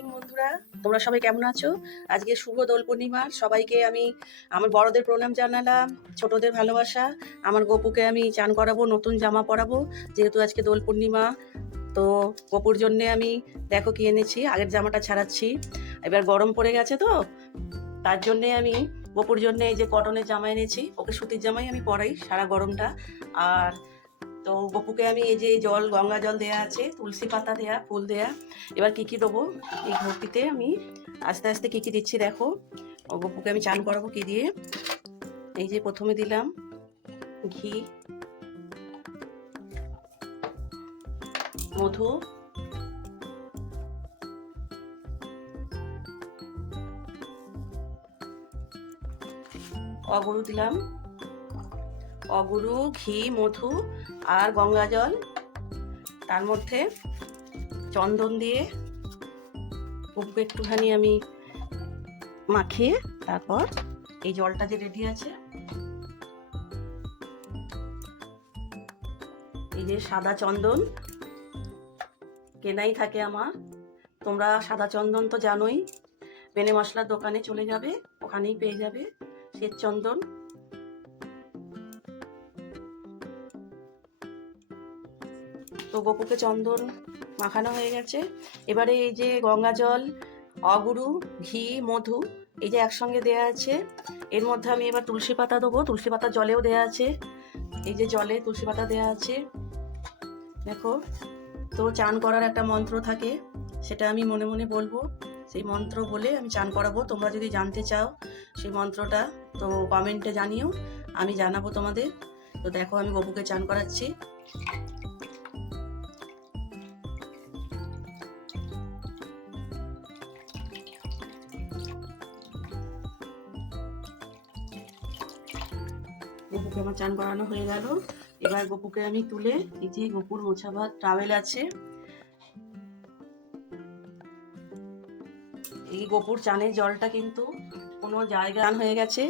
Morning বন্ধুরা, তোমরা সবাই কেমন আছো? আজকে শুভ দোল পূর্ণিমার সবাইকে আমি আমার বড়দের প্রণাম জানালাম, ছোটদের ভালোবাসা। আমার গপুকে আমি চান করাবো, নতুন জামা পরাবো, যেহেতু আজকে দোল পূর্ণিমা। তো গপুর জন্যে আমি দেখো কি এনেছি, আগের জামাটা ছাড়াচ্ছি। এবার গরম পড়ে গেছে তো, তার জন্যে আমি গপুর জন্য এই যে কটনের জামা এনেছি। ওকে সুতির জামাই আমি পরাই সারা গরমটা। আর তো গপুকে আমি এই যে জল, গঙ্গা জল দেয়া আছে, তুলসী পাতা দেয়া, ফুল দেয়া। এবার কি কি দেবো এই ঘটিতে আমি আস্তে আস্তে কি কি দিচ্ছি দেখো। ও গপুকে আমি চান করাবো কি দিয়ে। এই যে প্রথমে দিলাম ঘি, মধু, অগুরু দিলাম, অগুরু, ঘি, মধু আর গঙ্গা জল। তার মধ্যে চন্দন দিয়ে গপুকে একটুখানি আমি মাখিয়ে, তারপর এই জলটা যে রেডি আছে, এই যে সাদা চন্দন কেনাই থাকে আমার। তোমরা সাদা চন্দন তো জানোই, বেনে মশলার দোকানে চলে যাবে, ওখানেই পেয়ে যাবে শ্বেত চন্দন। তো গপুকে চন্দন মাখানো হয়ে গেছে। এবারে এই যে গঙ্গা জল, অগুরু, ঘি, মধু এই যে একসঙ্গে দেয়া আছে, এর মধ্যে আমি এবার তুলসী পাতা দেবো। তুলসী পাতা জলেও দেয়া আছে, এই যে জলে তুলসী পাতা দেয়া আছে দেখো। তো চান করার একটা মন্ত্র থাকে, সেটা আমি মনে মনে বলবো। সেই মন্ত্র বলে আমি চান করাবো। তোমরা যদি জানতে চাও সেই মন্ত্রটা, তো কমেন্টে জানিও, আমি জানাবো তোমাদের। তো দেখো আমি গপুকে চান করাচ্ছি। গপুকে আমার চান করানো হয়ে গেল। এবার গপুকে আমি তুলে, এই যে গপুর মোছা ভাত টাওয়েল আছে, এই গপুর চানের জলটা কিন্তু কোনো জায়গায় হয়ে গেছে।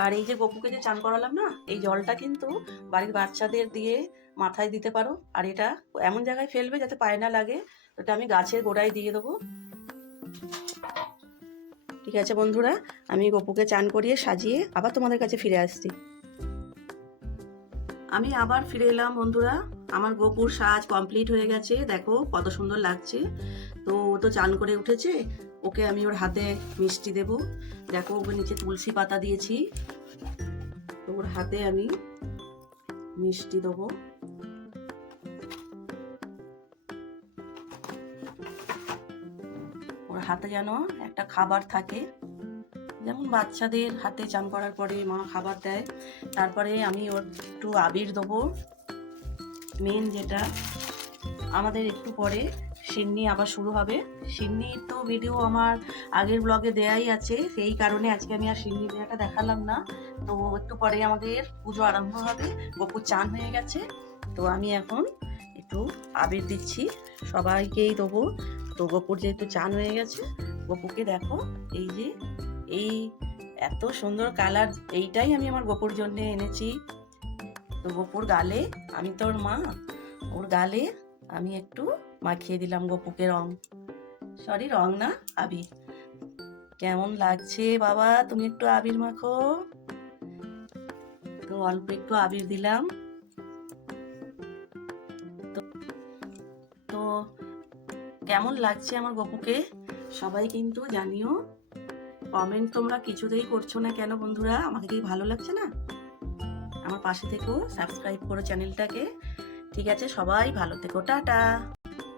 আর এই যে গপুকে যে চান করালাম না, এই জলটা কিন্তু বাড়ির বাচ্চাদের দিয়ে মাথায় দিতে পারো। আর এটা এমন জায়গায় ফেলবে যাতে পায়ে না লাগে। এটা আমি গাছের গোড়ায় দিয়ে দেবো। ঠিক আছে বন্ধুরা, আমি গপুকে চান করিয়ে সাজিয়ে আবার তোমাদের কাছে ফিরে আসছি। আমি আবার ফিরে এলাম বন্ধুরা। আমার গপুর সাজ কমপ্লিট হয়ে গেছে, দেখো কত সুন্দর লাগছে। তো ও তো চান করে উঠেছে, ওকে আমি ওর হাতে মিষ্টি দেব। দেখো ওকে নিচে তুলসী পাতা দিয়েছি, তো ওর হাতে আমি মিষ্টি দেবো। ওর হাতে যেন একটা খাবার থাকে, যেমন বাচ্চাদের হাতে চান করার পরে মা খাবার দেয়। তারপরে আমি ওর একটু আবির দেবো। মেন যেটা, আমাদের একটু পরে সিন্নি আবার শুরু হবে। সিন্নির তো ভিডিও আমার আগের ব্লগে দেয়াই আছে, সেই কারণে আজকে আমি আর সিন্নি দেওয়াটা দেখালাম না। তো একটু পরে আমাদের পুজো আরম্ভ হবে। গপুর চান হয়ে গেছে, তো আমি এখন একটু আবির দিচ্ছি, সবাইকেই দেবো। তো গপুর যেহেতু চান হয়ে গেছে, গপুকে দেখো এই যে এই এত সুন্দর কালার, এইটাই আমি আমার গপুর জন্য এনেছি। তো গপুর গালে, আমি তোর মা, ওর গালে আমি একটু মাখিয়ে দিলাম গপুকে রং, সরি রং না, আবির। কেমন লাগছে বাবা, তুমি একটু আবির মাখো। তো অল্প একটু আবির দিলাম। তো কেমন লাগছে আমার গপুকে সবাই কিন্তু জানিও। কমেন্ট তোমরা কিছুতেই করছো না কেন বন্ধুরা? আমাকে কি ভালো লাগছে না? আমার পাশে থেকো, সাবস্ক্রাইব করো চ্যানেলটাকে। ঠিক আছে, সবাই ভালো থেকো, টাটা।